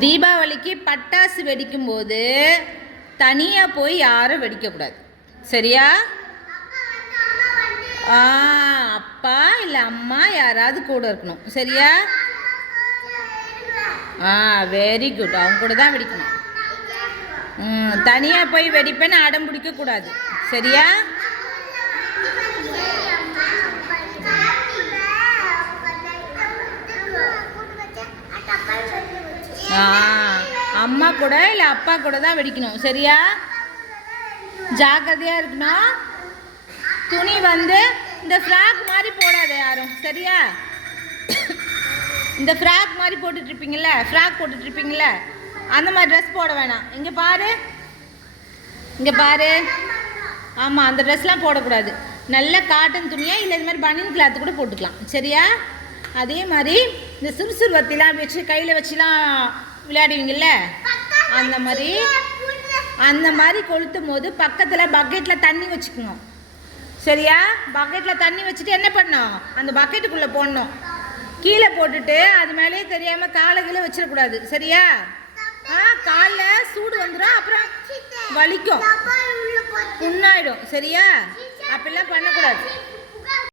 தீபாவளிக்கு பட்டாசு வெடிக்கும்போது தனியாக போய் யாரும் வெடிக்கக்கூடாது. சரியா? ஆ அப்பா இல்லை அம்மா யாராவது கூட இருக்கணும். சரியா? ஆ வெரி குட் அவங்க கூட தான் வெடிக்கணும். தனியாக போய் வெடிப்பேன்னு அடம் பிடிக்கக்கூடாது. சரியா? அம்மா கூட இல்லை அப்பா கூட தான் வெடிக்கணும். சரியா? ஜாக்கிரதையாக இருக்கணும். துணி வந்து இந்த ஃப்ராக் மாதிரி போடாத யாரும். சரியா? இந்த ஃப்ராக் மாதிரி போட்டுட்ருப்பீங்கள ஃப்ராக் போட்டுட்ருப்பீங்கள அந்த மாதிரி ட்ரெஸ் போட வேணாம். இங்கே பாரு. இங்கே பாரு. ஆமாம் அந்த ட்ரெஸ்லாம் போடக்கூடாது. நல்ல காட்டன் துணியாக இல்லை இது மாதிரி பனியன் கிளாத் கூட போட்டுக்கலாம். சரியா? அதே மாதிரி இந்த சுறுசுறுவத்திலாம் வச்சு கையில் வச்சுலாம் விளையாடுவீங்கல்ல? அந்த மாதிரி. அந்த மாதிரி கொளுத்தும் போது பக்கத்தில் பக்கெட்டில் தண்ணி வச்சுக்கணும். சரியா? பக்கெட்டில் தண்ணி வச்சுட்டு என்ன பண்ணோம் அந்த பக்கெட்டுக்குள்ளே போடணும். கீழே போட்டுட்டு அது மேலேயே தெரியாமல் காலை கீழே வச்சிடக்கூடாது. சரியா? ஆ காலில் சூடு வந்துடும் அப்புறம் வலிக்கும். புண்ணாயிடும். சரியா? அப்படிலாம் பண்ணக்கூடாது.